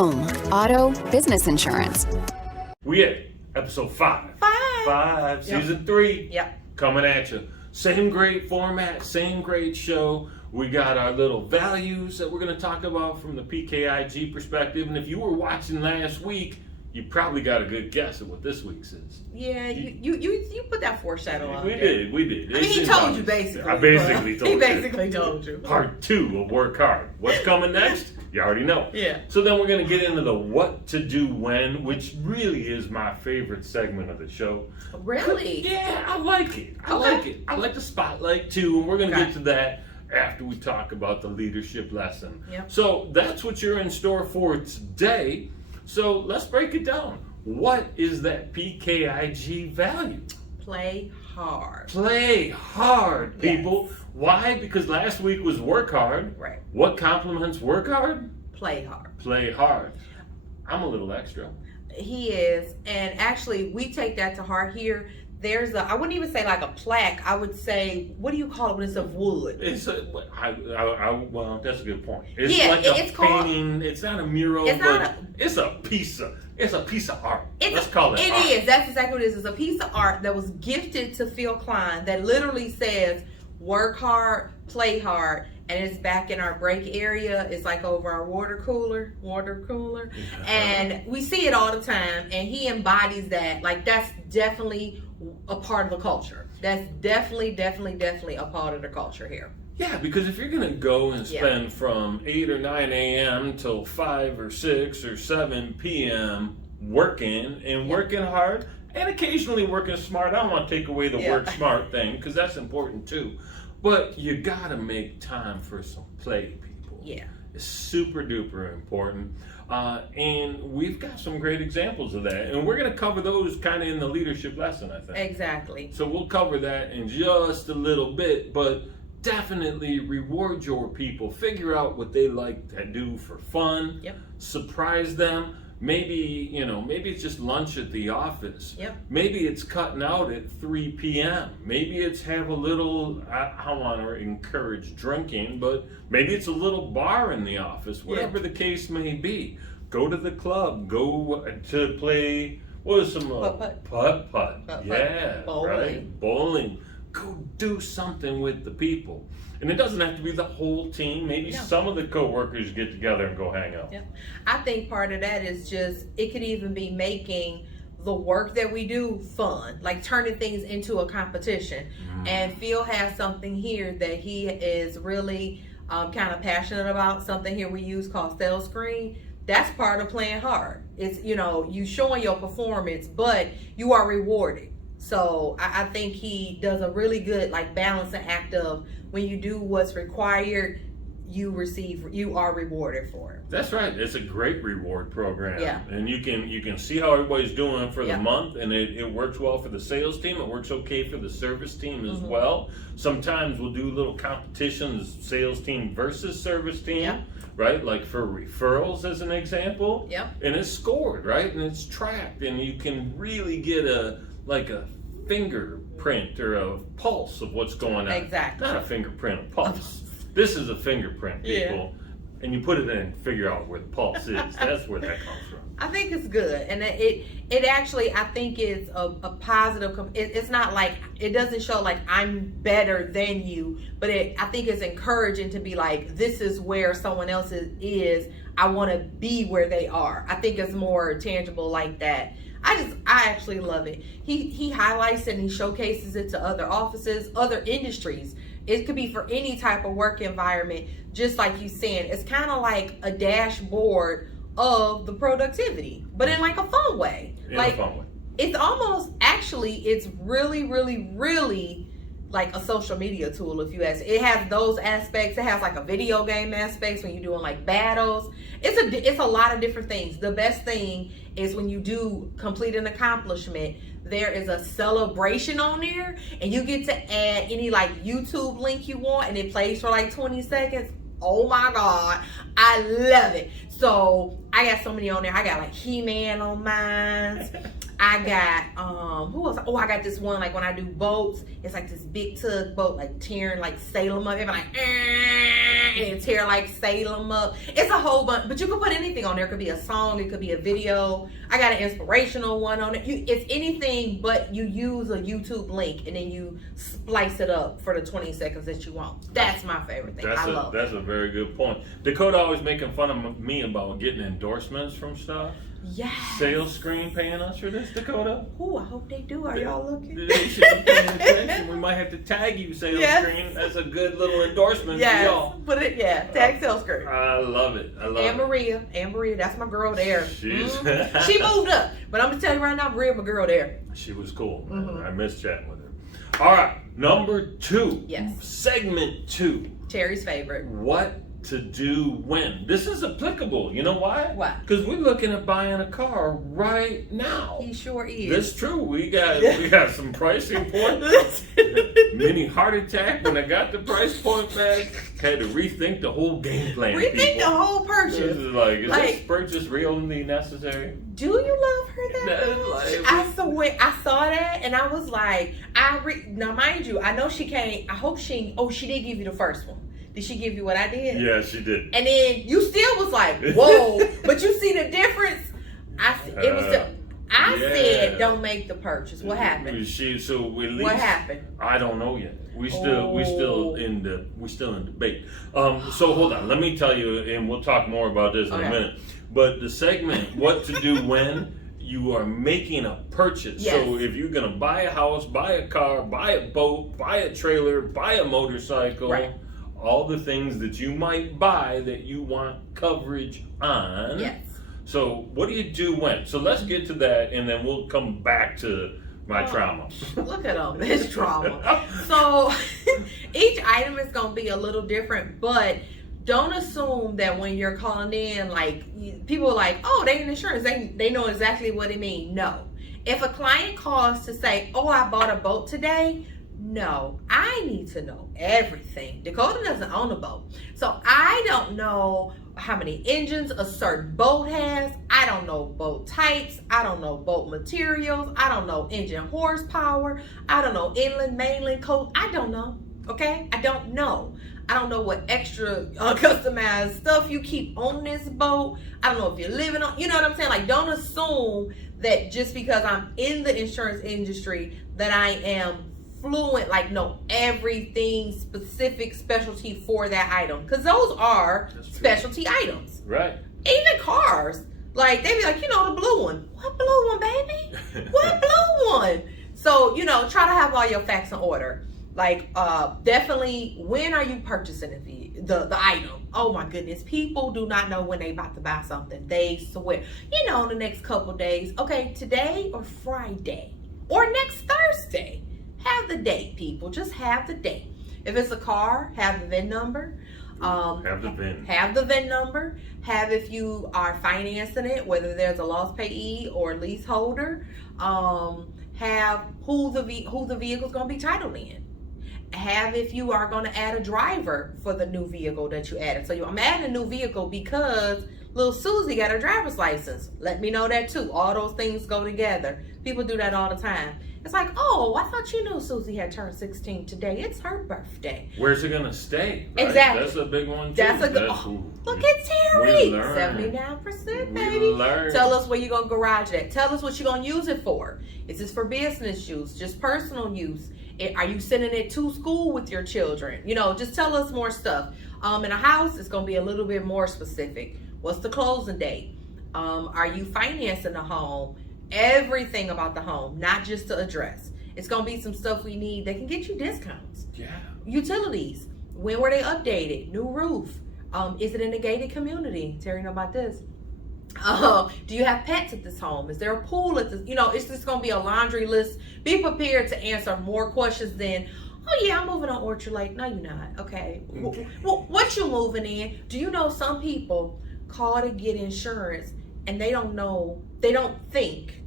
home, auto, business insurance. We at episode 5. Yep. Season 3. Yep. Coming at you. Same great format, same great show. We got our little values that we're going to talk about from the PKIG perspective. And if you were watching last week, you probably got a good guess at what this week's is. Yeah, you put that foreshadow on there. We did. I mean, he told you basically. I basically told you. He basically told you. Part 2 of Work Hard. What's coming next? You already know. Yeah. So then we're going to get into the what to do when, which really is my favorite segment of the show. Really? Yeah, I like it. I like the spotlight too, and we're going to get to that after we talk about the leadership lesson. Yep. So that's what you're in store for today. So let's break it down. What is that PKIG value? Play hard. Play hard, people. Yes. Why? Because last week was work hard. Right. What complements work hard? Play hard. Play hard. I'm a little extra. He is, and actually, we take that to heart here. There's I wouldn't even say like a plaque. I would say, what do you call it when it's of wood? It's well, that's a good point. It's Yeah, like it's a called- painting. It's not a mural, It's but not it's a piece of art. Let's call it art. It is. That's exactly what it is. It's a piece of art that was gifted to Phil Klein that literally says, work hard, play hard. And it's back in our break area. It's like over our water cooler. And we see it all the time. And he embodies that. Like, that's definitely a part of the culture. That's definitely a part of the culture here. Yeah, because if you're going to go and spend from 8 or 9 a.m. till 5 or 6 or 7 p.m. working and working hard and occasionally working smart, I don't want to take away the work smart thing because that's important too. But you got to make time for some play, people. Yeah. It's super duper important. And we've got some great examples of that. And we're going to cover those kind of in the leadership lesson, I think. Exactly. So we'll cover that in just a little bit, but definitely reward your people. Figure out what they like to do for fun. Yep. Surprise them. Maybe it's just lunch at the office. Yep. Maybe it's cutting out at 3 p.m. Maybe it's have a little, I want to encourage drinking, but maybe it's a little bar in the office, whatever the case may be. Go to the club. Go to play, what is some putt. Yeah, Bowling. Right? Bowling. Go do something with the people. And it doesn't have to be the whole team. Maybe some of the co-workers get together and go hang out. Yeah. I think part of that is just, it could even be making the work that we do fun, like turning things into a competition. And Phil has something here that he is really kind of passionate about, something here we use called Sales Screen. That's part of playing hard. It's, you showing your performance, but you are rewarded. So I think he does a really good like balancing act of when you do what's required, you are rewarded for it. That's right. It's a great reward program. Yeah. And you can see how everybody's doing for the month, and it works well for the sales team. It works okay for the service team as well. Sometimes we'll do little competitions, sales team versus service team, right? Like for referrals as an example. Yep. And it's scored, right? And it's tracked, and you can really get a fingerprint or a pulse of what's going on. Exactly. Not a fingerprint, a pulse. This is a fingerprint, people. And you put it in and figure out where the pulse is. That's where that comes from. I think it's good, and it actually, I think it's a positive. It's not like, it doesn't show like I'm better than you, but I think it's encouraging to be like, this is where someone else is. I want to be where they are. I think it's more tangible like that. I actually love it. He highlights it and he showcases it to other offices, other industries. It could be for any type of work environment, just like you saying. It's kind of like a dashboard of the productivity, but in like a fun way. It's almost, actually, it's really, really, really like a social media tool, if you ask. It has those aspects. It has like a video game aspects when you're doing like battles. It's a lot of different things. The best thing is when you do complete an accomplishment, there is a celebration on there, and you get to add any like YouTube link you want, and it plays for like 20 seconds. Oh my God, I love it. So I got so many on there. I got like He-Man on mine. I got who else? Oh, I got this one like when I do boats, it's like this big tugboat like tearing like Salem up. It's like and and tear like Salem up. It's a whole bunch, but you can put anything on there. It could be a song, it could be a video. I got an inspirational one on it. It's anything, but you use a YouTube link and then you splice it up for the 20 seconds that you want. That's my favorite thing. I love That's a very good point. Dakota always making fun of me about getting endorsements from stuff. Yes. Sales Screen paying us for this, Dakota? Oh, I hope they do. Are y'all looking? They should be paying attention. We might have to tag you, Sales Screen. That's a good little endorsement for y'all. Put it, tag Sales Screen. I love it. Ann Maria, that's my girl there. She's She moved up, but I'm gonna tell you right now, Maria, my girl there. She was cool, man. I miss chatting with her. All right, number 2. Yes. Segment 2. Terry's favorite. What to do when? This is applicable. You know why? Why? Because we're looking at buying a car right now. He sure is. That's true. We got some pricing points. Mini heart attack when I got the price point back. Had to rethink the whole game plan. Rethink the whole purchase. This is is this purchase really necessary? Do you love her that much? I saw that and I was like, now mind you, I know she can't. I hope she did give you the first one. Did she give you what I did? Yeah, she did. And then you still was like, whoa. But you see the difference? I said, don't make the purchase. What happened? What happened? I don't know yet. We still in debate. So hold on. Let me tell you, and we'll talk more about this in a minute. But the segment, what to do when you are making a purchase. Yes. So if you're gonna buy a house, buy a car, buy a boat, buy a trailer, buy a motorcycle. Right. All the things that you might buy that you want coverage on. Yes. So what do you do when? So let's get to that and then we'll come back to my trauma. Look at him, his trauma. So each item is going to be a little different, but don't assume that when you're calling in, like people are like, oh, they in insurance. They know exactly what it means. No. If a client calls to say, oh, I bought a boat today, no, I need to know everything. Dakota doesn't own a boat. So I don't know how many engines a certain boat has. I don't know boat types. I don't know boat materials. I don't know engine horsepower. I don't know inland, mainland, coast. I don't know. Okay? I don't know. I don't know what extra customized stuff you keep on this boat. I don't know if you're living on, you know what I'm saying? Like, don't assume that just because I'm in the insurance industry that I am fluent, like know everything specific specialty for that item, because those are specialty items. Right. Even cars, like they be like, the blue one. What blue one, baby? What blue one? So try to have all your facts in order. Like definitely, when are you purchasing the item? Oh my goodness, people do not know when they about to buy something. They swear, in the next couple days. Okay, today or Friday or next Thursday. Have the date, people. Just have the date. If it's a car, have the VIN number. Have the VIN. Have the VIN number. Have, if you are financing it, whether there's a loss payee or leaseholder. Have who the vehicle's going to be titled in. Have if you are going to add a driver for the new vehicle that you added. So I'm adding a new vehicle because little Susie got her driver's license. Let me know that too. All those things go together. People do that all the time. It's like, oh, I thought you knew Susie had turned 16 today. It's her birthday. Where's it gonna stay? Right? Exactly. That's a big one too. That's a good. Look at Terry. 79%, baby. Tell us where you're gonna garage it. Tell us what you're gonna use it for. Is this for business use? Just personal use? Are you sending it to school with your children? Just tell us more stuff. In a house, it's gonna be a little bit more specific. What's the closing date? Are you financing the home? Everything about the home, not just the address. It's gonna be some stuff we need that can get you discounts. Yeah. Utilities. When were they updated? New roof. Is it in a gated community? Terry, know about this? Do you have pets at this home? Is there a pool at this? It's just gonna be a laundry list. Be prepared to answer more questions than, oh yeah, I'm moving on Orchard Lake. No, you're not. Okay. Well, what you moving in? Do you know some people call to get insurance and they don't think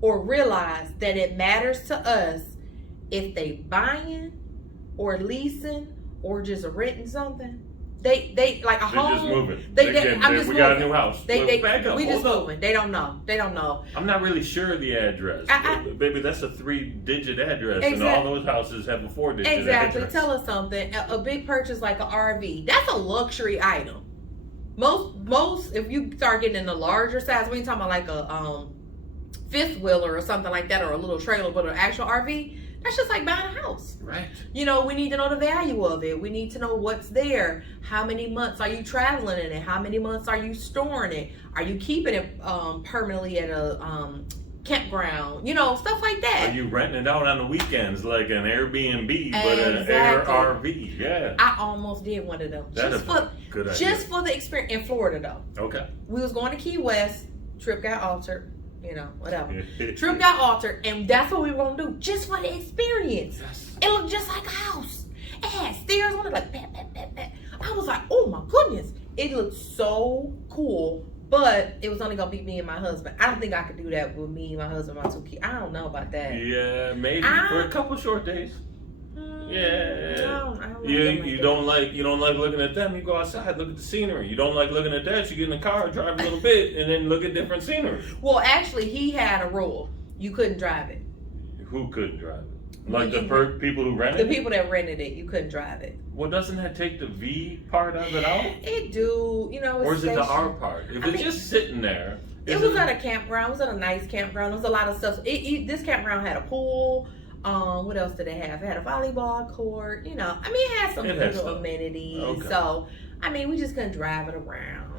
or realize that it matters to us if they buying or leasing or just renting something? They like a They're home. just moving. I'm just we moving. got a new house. Back up. We just Hold up. moving. They don't know. I'm not really sure of the address. Baby, that's a 3-digit address, and all those houses have a 4-digit Exactly. address. Tell us something. A big purchase like an RV, that's a luxury item. Most if you start getting in the larger size, we ain't talking about like a fifth wheeler or something like that, or a little trailer, but an actual RV, that's just like buying a house. Right. You know, we need to know the value of it. We need to know what's there. How many months are you traveling in it? How many months are you storing it? Are you keeping it permanently at a campground? You know, stuff like that. Are you renting it out on the weekends like an Airbnb, but an Air RV? Yeah. I almost did one of them. Good idea. Just for the experience in Florida, though. Okay. We was going to Key West. Trip got altered. You know, whatever. Trip got altered, and that's what we were gonna do, just for the experience. Yes. It looked just like a house. It had stairs on it, like pat, pat, pat, pat. I was like, oh my goodness, it looked so cool. But it was only gonna be me and my husband. I don't think I could do that with me, my husband, my 2 kids. I don't know about that. Yeah, maybe for a couple short days. Yeah. You don't like looking at them. You go outside, look at the scenery. You don't like looking at that. You get in the car, drive a little bit, and then look at different scenery. Well, actually, he had a rule: you couldn't drive it. Who couldn't drive it? Like the people who rented it? The people that rented it, you couldn't drive it. Well, doesn't that take the V part of it out? It do, you know. Or is it the R part? If it's just sitting there. It was at a campground. It was at a nice campground. There was a lot of stuff. This campground had a pool. What else did it have? It had a volleyball court. You know, I mean, it had some little amenities. Okay. So, I mean, we just couldn't drive it around.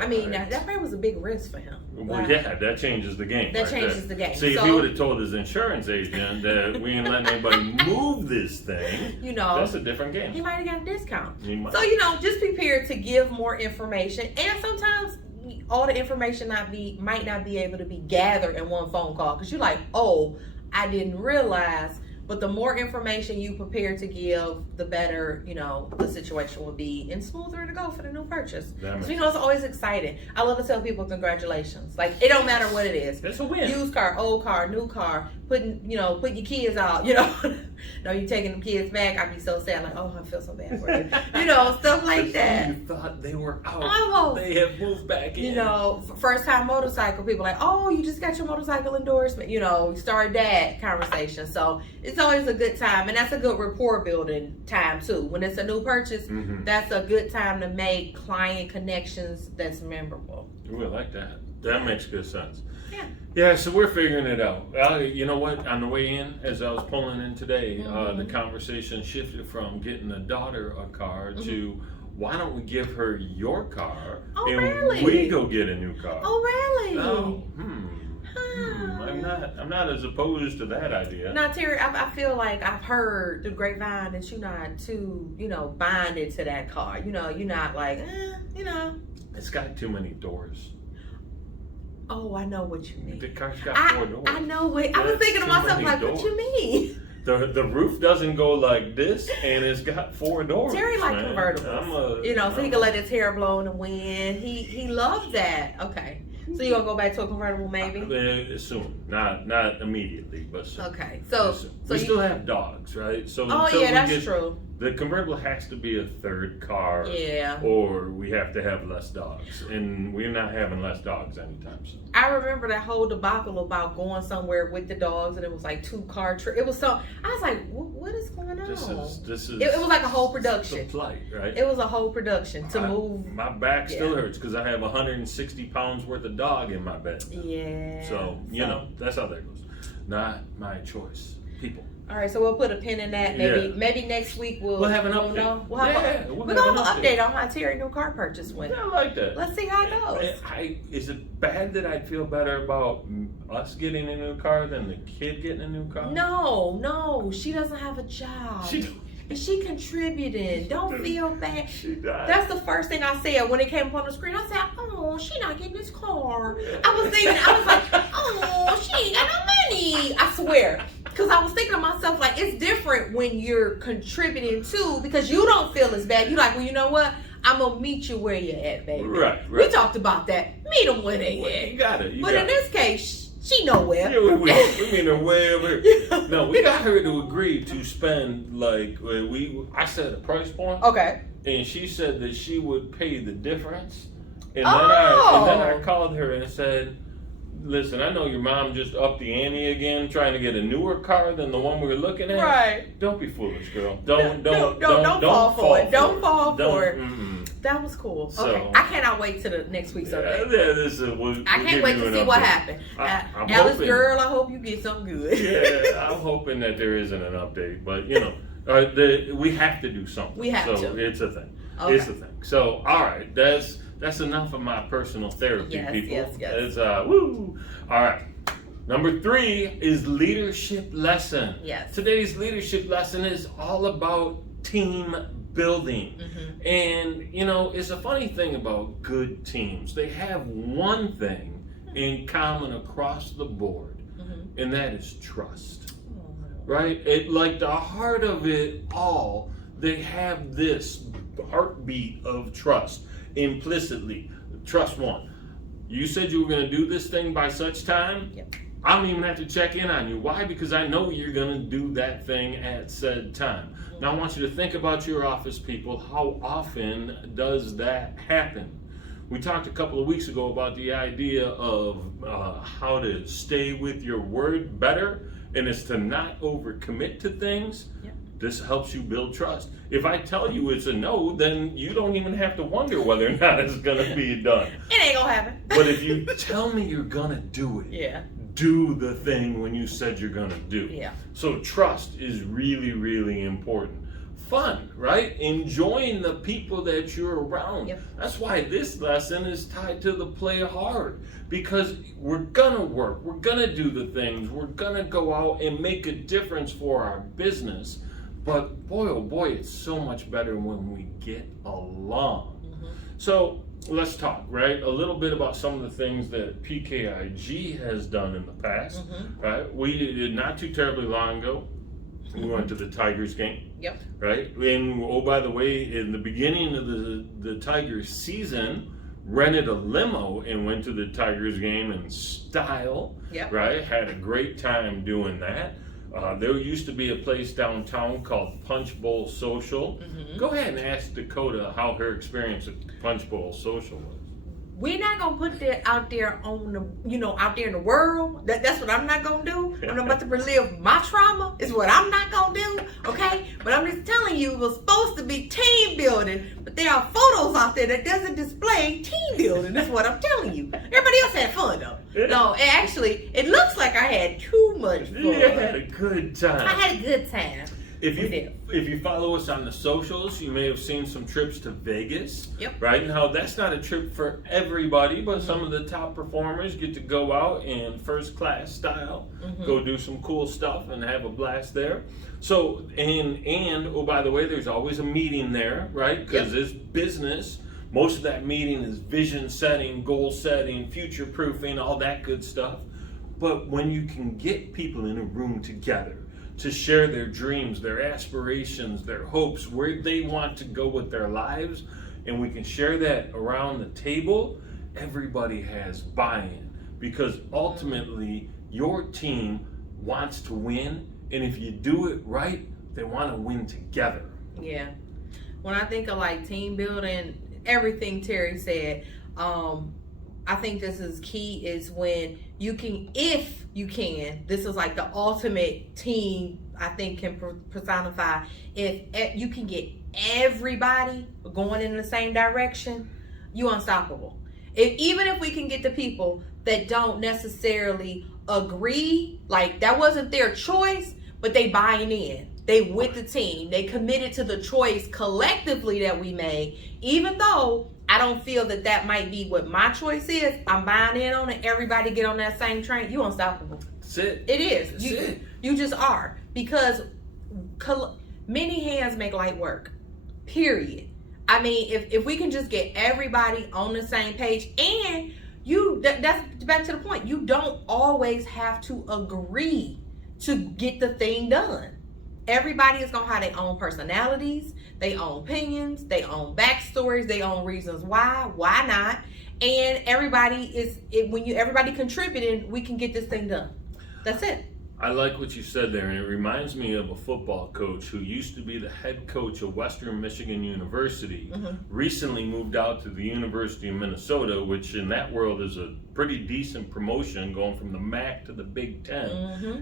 I mean, that probably was a big risk for him. Well, yeah, that changes the game. That changes the game. See, if he would have told his insurance agent that we ain't letting anybody move this thing, you know, that's a different game. He might have got a discount. So, you know, just prepare to give more information. And sometimes all the information might not be able to be gathered in one phone call. Because you're like, oh, I didn't realize. But the more information you prepare to give, the better, you know, the situation will be and smoother to go for the new purchase. So, you know, it's always exciting. I love to tell people congratulations. Like, it don't matter what it is. It's a win. Used car, old car, new car, putting your kids out, you know. No, you taking the kids back. I'd be so sad. Like, oh, I feel so bad for you. You know, stuff like that. You thought they were out. Almost. They have moved back in. You know, first time motorcycle, people like, oh, you just got your motorcycle endorsement. You know, start that conversation. So it's always a good time. And that's a good rapport building time too. When it's a new purchase, that's a good time to make client connections that's memorable. Ooh, I like that. That makes good sense. Yeah. Yeah, so we're figuring it out. You know what? On the way in, as I was pulling in today, the conversation shifted from getting a daughter a car to why don't we give her your car and we go get a new car? Oh, really? Oh, I'm not as opposed to that idea. Now, Terry, I feel like I've heard through grapevine that you're not too, you know, binded to that car. You know, you're not like, you know. It's got too many doors. Oh, I know what you mean. The car's got 4 doors. I know what. I was thinking to myself, like, what you mean? The roof doesn't go like this, and it's got 4 doors. Terry like convertibles. You know, so he can let his hair blow in the wind. He loves that. Okay. So you gonna go back to a convertible, maybe? Soon, not immediately, but soon. Okay, so we still have dogs, right? So that's true. The convertible has to be a third car, or we have to have less dogs, and we're not having less dogs anytime soon. I remember that whole debacle about going somewhere with the dogs, and it was like 2-car trip. It was so. I was like, what is going on? This is. It was like a whole production. It's a plight, right? It was a whole production to move. My back still hurts because I have 160 pounds worth of dog in my bed. Yeah. So you know that's how that goes. Not my choice, people. All right, so we'll put a pin in that. Maybe next week we'll have an update. We'll have an update on how Terry new car purchase went. Yeah, I like that. Let's see how it goes. Is it bad that I'd feel better about us getting a new car than the kid getting a new car? No, she doesn't have a job. She contributed. Don't feel bad. She died. That's the first thing I said when it came up on the screen. I said, oh, she not getting this car. I was like, oh, she ain't got no money. I swear. Because I was thinking to myself, like, it's different when you're contributing too, because you don't feel as bad. You're like, well, you know what? I'm going to meet you where you're at, baby. Right. We talked about that. Meet them where they at. You got it. But in this case, she nowhere. Yeah, we mean her way over here. No, we got her to agree to spend, like, I set a price point. Okay. and she said that she would pay the difference. And Oh. then I called her and said, listen, I know your mom just upped the ante again, trying to get a newer car than the one we were looking at. Right. Don't be foolish, girl. Don't fall for it. Don't fall for it. Mm-mm. That was cool. So, okay, I cannot wait to the next week's update. I can't wait to see what happened. I'm Alice, hoping, girl, I hope you get something good. yeah, I'm hoping that there isn't an update, but we have to do something. We have to. It's a thing. Okay. It's a thing. So, all right, that's enough of my personal therapy, Yes, people. yes. Woo. All right. Number 3 is leadership lesson. Yes. Today's leadership lesson is all about team building. Mm-hmm. And, it's a funny thing about good teams. They have one thing in common across the board, and that is trust. Right? Like the heart of it all, they have this heartbeat of trust implicitly. Trust one. You said you were going to do this thing by such time. Yep. I don't even have to check in on you. Why? Because I know you're going to do that thing at said time. Now I want you to think about your office people. How often does that happen? We talked a couple of weeks ago about the idea of how to stay with your word better, and it's to not overcommit to things. Yep. This helps you build trust. If I tell you it's a no, then you don't even have to wonder whether or not it's going to be done. It ain't gonna happen. But if you tell me you're going to do it, Yeah. do the thing when you said you're going to do. Yeah. So trust is really, really important. Fun, right? Enjoying the people that you're around. Yep. That's why this lesson is tied to the play hard, because we're gonna work, we're gonna do the things, we're gonna go out and make a difference for our business. But boy, oh boy, it's so much better when we get along. So let's talk, right? A little bit about some of the things that PKIG has done in the past, right? We did not too terribly long ago. We went to the Tigers game. Yep. Right? And oh, by the way, in the beginning of the Tigers season, rented a limo and went to the Tigers game in style. Yep. Right? Had a great time doing that. There used to be a place downtown called Punch Bowl Social. Go ahead and ask Dakota how her experience at Punch Bowl Social was. We're not gonna put that out there on the, out there in the world. That's what I'm not gonna do. I'm not about to relive my trauma. Is what I'm not gonna do. Okay, but I'm just telling you, it was supposed to be team building, but there are photos out there that doesn't display team building. That's what I'm telling you. Everybody else had fun though. Yeah. No, it looks like I had too much fun. You had a good time. I had a good time. If you follow us on the socials, you may have seen some trips to Vegas. Yep. Right? And how that's not a trip for everybody, but some of the top performers get to go out in first class style, go do some cool stuff and have a blast there. So, and oh, by the way, there's always a meeting there, right? Because it's business. Most of that meeting is vision setting, goal setting, future proofing, all that good stuff. But when you can get people in a room together to share their dreams, their aspirations, their hopes, where they want to go with their lives, and we can share that around the table, everybody has buy-in. Because ultimately, your team wants to win, and if you do it right, they want to win together. Yeah. When I think of like team building, everything Terry said, I think this is key is when you can, if you can, this is like the ultimate team, I think can personify. If you can get everybody going in the same direction, you're unstoppable. Even if we can get the people that don't necessarily agree, like that wasn't their choice, but they buying in. They with the team. They committed to the choice collectively that we made, even though I don't feel that might be what my choice is. I'm buying in on it. Everybody get on that same train. You unstoppable. That's it. It is. That's it. You just are. Because many hands make light work. Period. I mean, if we can just get everybody on the same page, and that's back to the point. You don't always have to agree to get the thing done. Everybody is going to have their own personalities, their own opinions, their own backstories, their own reasons why not. And everybody everybody contributing, we can get this thing done. That's it. I like what you said there, and it reminds me of a football coach who used to be the head coach of Western Michigan University, recently moved out to the University of Minnesota, which in that world is a pretty decent promotion, going from the MAC to the Big Ten.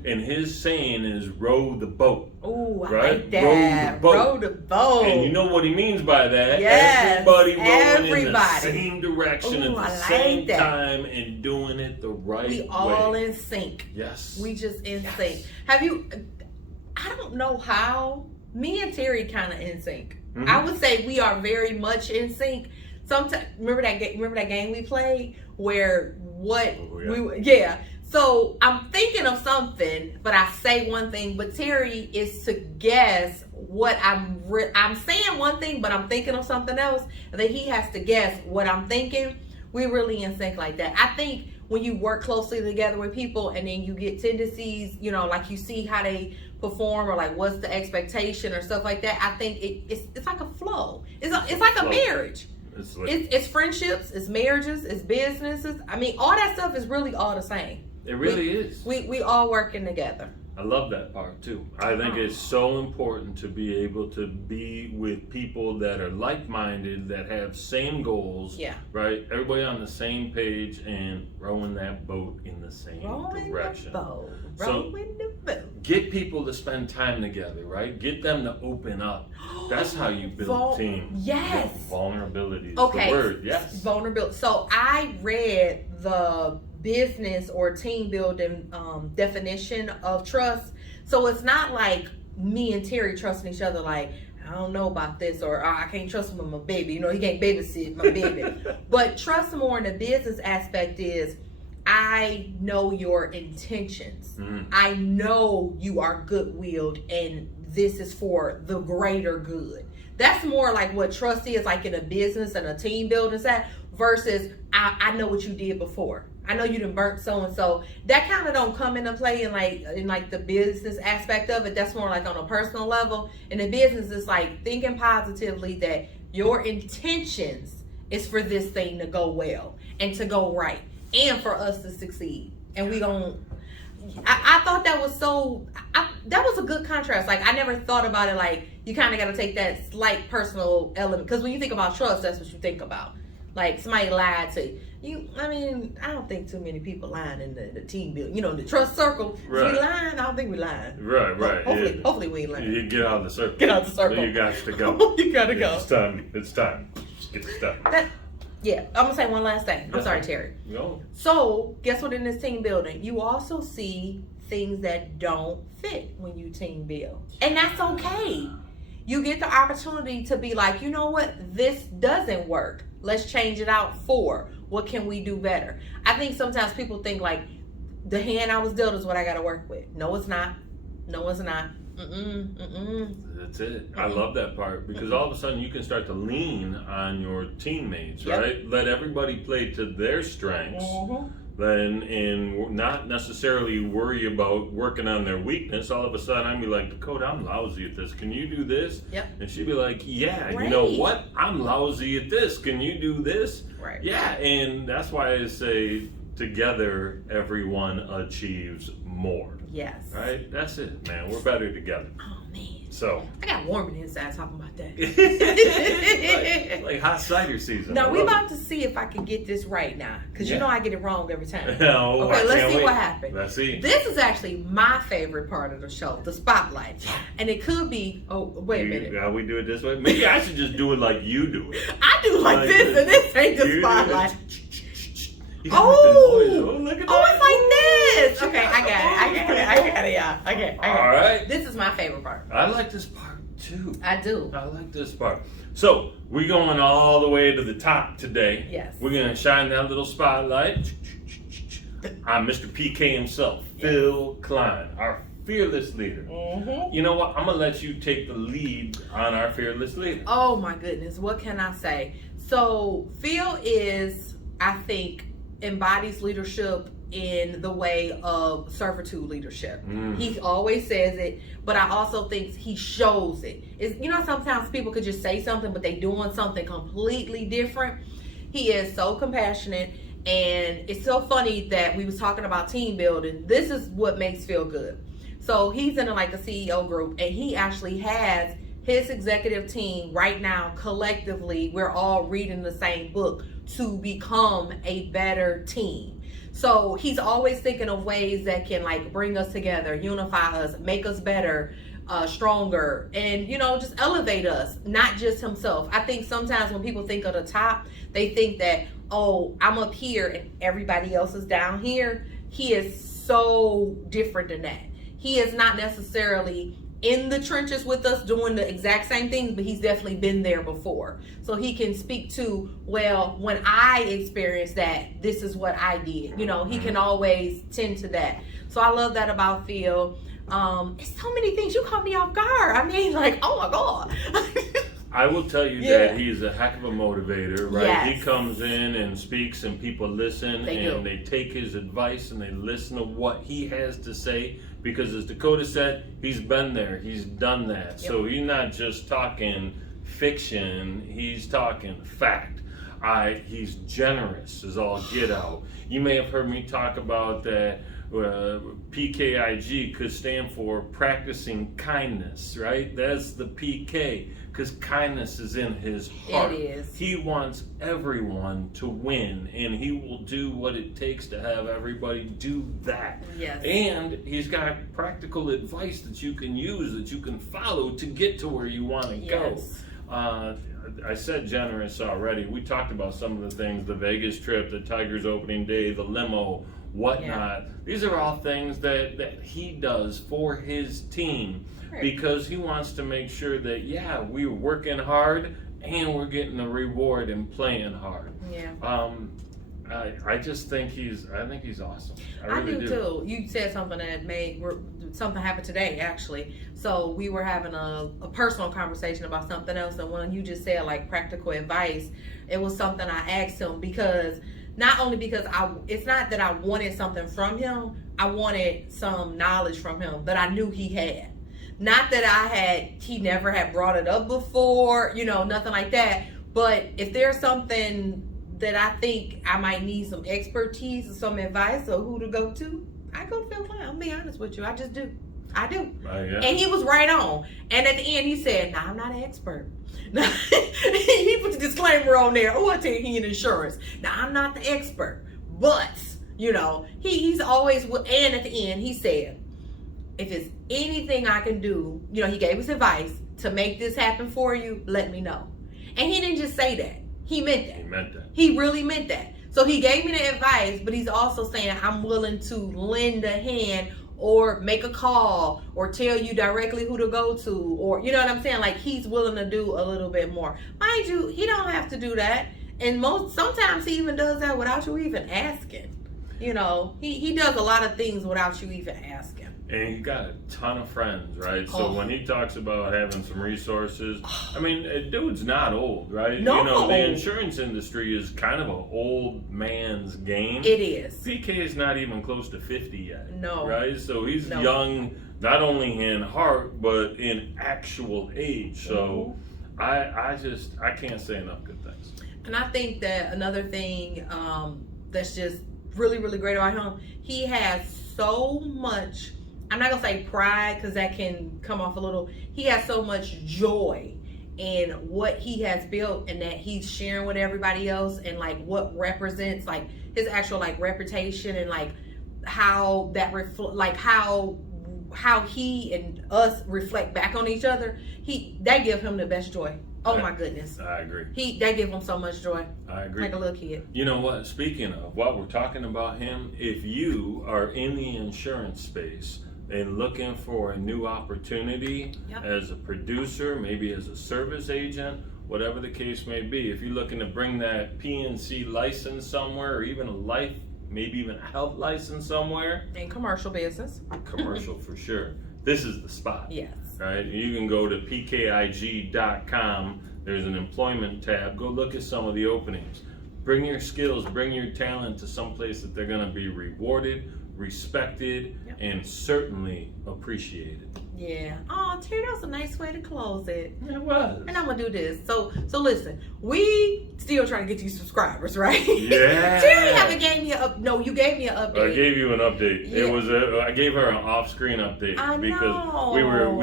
And his saying is row the boat. Ooh, I right? like that. Row the boat. And you know what he means by that? Yes, Everybody rowing in the everybody. same direction Ooh, at the I same like that. time and doing it the right way. We all in sync. Yes. We just in sync. Have you, I don't know how, me and Terry kind of in sync. I would say we are very much in sync. Sometimes, remember that game we played where so I'm thinking of something, but I say one thing, but Terry is to guess what I'm saying one thing, but I'm thinking of something else, and then he has to guess what I'm thinking. We really in sync like that. I think when you work closely together with people and then you get tendencies, you know, like you see how they perform or like what's the expectation or stuff like that, I think it's like a flow. It's like a marriage. It's friendships, it's marriages, it's businesses. I mean, all that stuff is really all the same. It really is. We all working together. I love that part too. I think it's so important to be able to be with people that are like-minded, that have same goals. Yeah. Right? Everybody on the same page and rowing that boat in the same direction. Rowing the boat. Get people to spend time together, right? Get them to open up. That's how you build teams. Yes. Vulnerability is okay. the word. Yes. Vulnerability. So I read the business or team building definition of trust. So it's not like me and Terry trusting each other like, I don't know about this, or I can't trust him with my baby. You know, he can't babysit my baby. But trust more in the business aspect is, I know your intentions. I know you are good-willed and this is for the greater good. That's more like what trust is like in a business and a team building set versus I know what you did before. I know you done burnt so-and-so. That kind of don't come into play in like the business aspect of it. That's more like on a personal level. In the business, it's like thinking positively that your intentions is for this thing to go well and to go right and for us to succeed. And we don't, I thought that was that was a good contrast. Like I never thought about it like you kind of got to take that slight personal element. Because when you think about trust, that's what you think about. Like somebody lied to you. I mean, I don't think too many people lying in the team building. You know, the trust circle. Right. We lying? I don't think we lying. Right. Hopefully we ain't lying. You get out of the circle. Get out of the circle. You got to go. You gotta go. It's time. Just get the stuff. Yeah, I'm gonna say one last thing. I'm sorry, Terry. No. So, guess what? In this team building, you also see things that don't fit when you team build, and that's okay. You get the opportunity to be like, you know what? This doesn't work. Let's change it out for what can we do better? I think sometimes people think like the hand I was dealt is what I got to work with. No, it's not. No, it's not. That's it. I love that part because all of a sudden you can start to lean on your teammates, right? Let everybody play to their strengths, and not necessarily worry about working on their weakness. All of a sudden I'd be like, Dakota, I'm lousy at this. Can you do this? And she'd be like, yeah, you know what? I'm lousy at this. Can you do this? Right. Yeah, and that's why I say together everyone achieves more. Yes. Right? That's it, man. We're better together. Oh, man. So. I got warm in the inside talking about that. like hot cider season. No, we about to see if I can get this right now. Because you know I get it wrong every time. Oh, okay, let's see what happens. Let's see. This is actually my favorite part of the show, the spotlight. And it could be, wait a minute. How we do it this way? Maybe I should just do it like you do it. I do like this, and this ain't the spotlight. Look at that. It's like this. Okay, I got it, y'all. Okay. All right. This is my favorite part. I like this part too. I do. I like this part. So we're going all the way to the top today. Yes. We're gonna shine that little spotlight on Mr. PK himself, Phil Klein, our fearless leader. You know what? I'm gonna let you take the lead on our fearless leader. Oh my goodness, what can I say? So Phil is, I think, embodies leadership in the way of servitude leadership. He always says it, but I also think he shows it. You know, sometimes people could just say something, but they doing something completely different. He is so compassionate, And it's so funny that we was talking about team building. This is what makes feel good. So he's in like the CEO group, and he actually has his executive team right now collectively. We're all reading the same book to become a better team. So he's always thinking of ways that can like bring us together, unify us, make us better, stronger, and just elevate us, not just himself. I think sometimes when people think of the top, they think that, oh, I'm up here and everybody else is down here. He is so different than that. He is not necessarily in the trenches with us doing the exact same things, but he's definitely been there before. So he can speak to, well, when I experienced that, this is what I did. He can always tend to that. So I love that about Phil. It's so many things. You caught me off guard. I mean, like, oh my God. I will tell you that he's a heck of a motivator, right? Yes. He comes in and speaks and people listen they take his advice and they listen to what he has to say, because as Dakota said, he's been there, he's done that. Yep. So he's not just talking fiction, he's talking fact. He's generous as all get out. You may have heard me talk about that. PKIG could stand for practicing kindness, right? That's the PK, because kindness is in his heart. It is. He wants everyone to win, and he will do what it takes to have everybody do that. Yes. And he's got practical advice that you can use, that you can follow to get to where you want to go. I said generous already. We talked about some of the things, the Vegas trip, the Tigers opening day, the limo, whatnot. Yeah. These are all things that he does for his team, because he wants to make sure that, we're working hard and we're getting the reward and playing hard. Yeah. I just think he's awesome. I do too. You said something that something happened today, actually. So we were having a personal conversation about something else, and when you just said like practical advice, it was something I asked him, because not only because it's not that I wanted something from him, I wanted some knowledge from him that I knew he had. Not that he never had brought it up before, nothing like that. But if there's something that I think I might need some expertise or some advice or who to go to, I go to Phil Klein. I'll be honest with you. I just do. I do. Yeah. And he was right on. And at the end, he said, "Nah, I'm not an expert." He put the disclaimer on there. Oh, I tell you, he in insurance. Now, I'm not the expert. But, he's always, and at the end, he said, if it's anything I can do, he gave us advice to make this happen for you, let me know. And he didn't just say that. He meant that. He meant that. He really meant that. So he gave me the advice, but he's also saying I'm willing to lend a hand or make a call or tell you directly who to go to, or you know what I'm saying? Like, he's willing to do a little bit more. Mind you, he don't have to do that. And sometimes he even does that without you even asking. He does a lot of things without you even asking. And he got a ton of friends, right? So when he talks about having some resources, I mean, dude's not old, right? No. The insurance industry is kind of an old man's game. It is. PK is not even close to 50 yet. No. Right? So he's young, not only in heart, but in actual age. So I can't say enough good things. And I think that another thing that's just really, really great about him, he has so much, I'm not going to say pride because that can come off a little. He has so much joy in what he has built and that he's sharing with everybody else, and like what represents like his actual like reputation, and like how that how he and us reflect back on each other. That gives him the best joy. Oh my goodness. I agree. That gives him so much joy. I agree. Like a little kid. You know what? Speaking of what we're talking about him, if you are in the insurance space and looking for a new opportunity as a producer, maybe as a service agent, whatever the case may be, if you're looking to bring that P&C license somewhere, or even a life, maybe even a health license somewhere. In commercial business. Commercial for sure. This is the spot. Yes. Right? You can go to PKIG.com. There's an employment tab. Go look at some of the openings. Bring your skills, bring your talent to some place that they're going to be rewarded, respected, and certainly appreciated. Yeah. Oh, Terry, that was a nice way to close it. It was. And I'm gonna do this. So listen, we still trying to get you subscribers, right? Yeah. Terry haven't gave me no, you gave me an update. I gave you an update. Yeah. It was I gave her an off-screen update I because know. we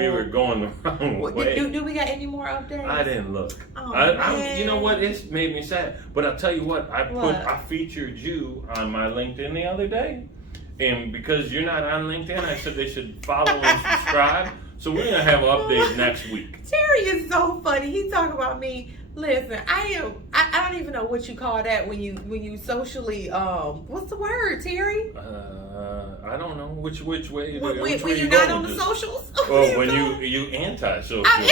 were going the wrong way. Do we got any more updates? I didn't look. Oh, You know what? It's made me sad. But I'll tell you what. What? I featured you on my LinkedIn the other day, and because you're not on LinkedIn, I said they should follow and subscribe. So we're gonna have an update next week. Terry is so funny. He talk about me. Listen, I don't even know what you call that when you socially what's the word, Terry? I don't know which way. When you're not on the socials. Oh, when you anti-social. I'm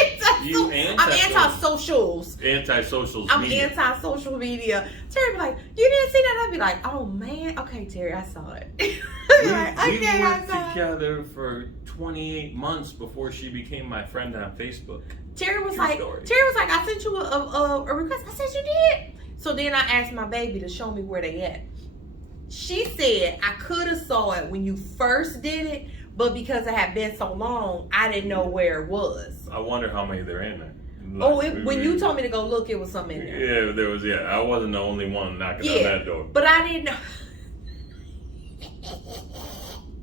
anti-socials. Anti-socials. I'm media. anti-social media. Terry be like, you didn't see that? I'd be like, oh man, okay, Terry, I saw it. We worked together for 28 months before she became my friend on Facebook. Terry was True like, story. I sent you a request. I said you did. So then I asked my baby to show me where they at. She said I could have saw it when you first did it, but because it had been so long, I didn't know where it was. I wonder how many there in there. When you told me to go look, it was something in there. Yeah, there was. Yeah, I wasn't the only one knocking on that door. But I didn't know.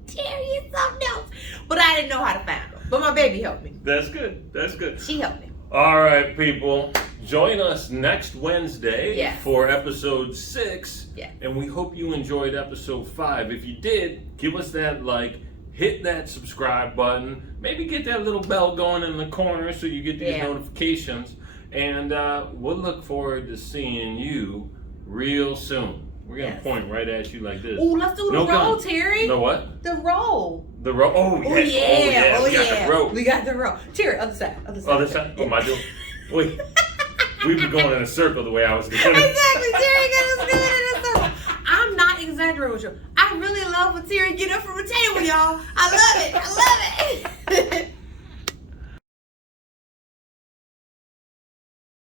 Terry is something else. But I didn't know how to find them. But my baby helped me. That's good. That's good. She helped me. All right, people. Join us next Wednesday for episode 6. Yes. And we hope you enjoyed episode 5. If you did, give us that like, hit that subscribe button, maybe get that little bell going in the corner so you get these notifications. And we'll look forward to seeing you real soon. We're going to point right at you like this. Oh, let's do the roll, Terry. The what? The roll. The roll. Oh, yeah. Oh, We got the roll. We got the roll. Terry, other side. Other side? What am I doing? Wait. We've been going in a circle the way I was doing it. Exactly. Terry got us going in a circle. I'm not exaggerating with you. I really love when Terry get up from a table, y'all. I love it.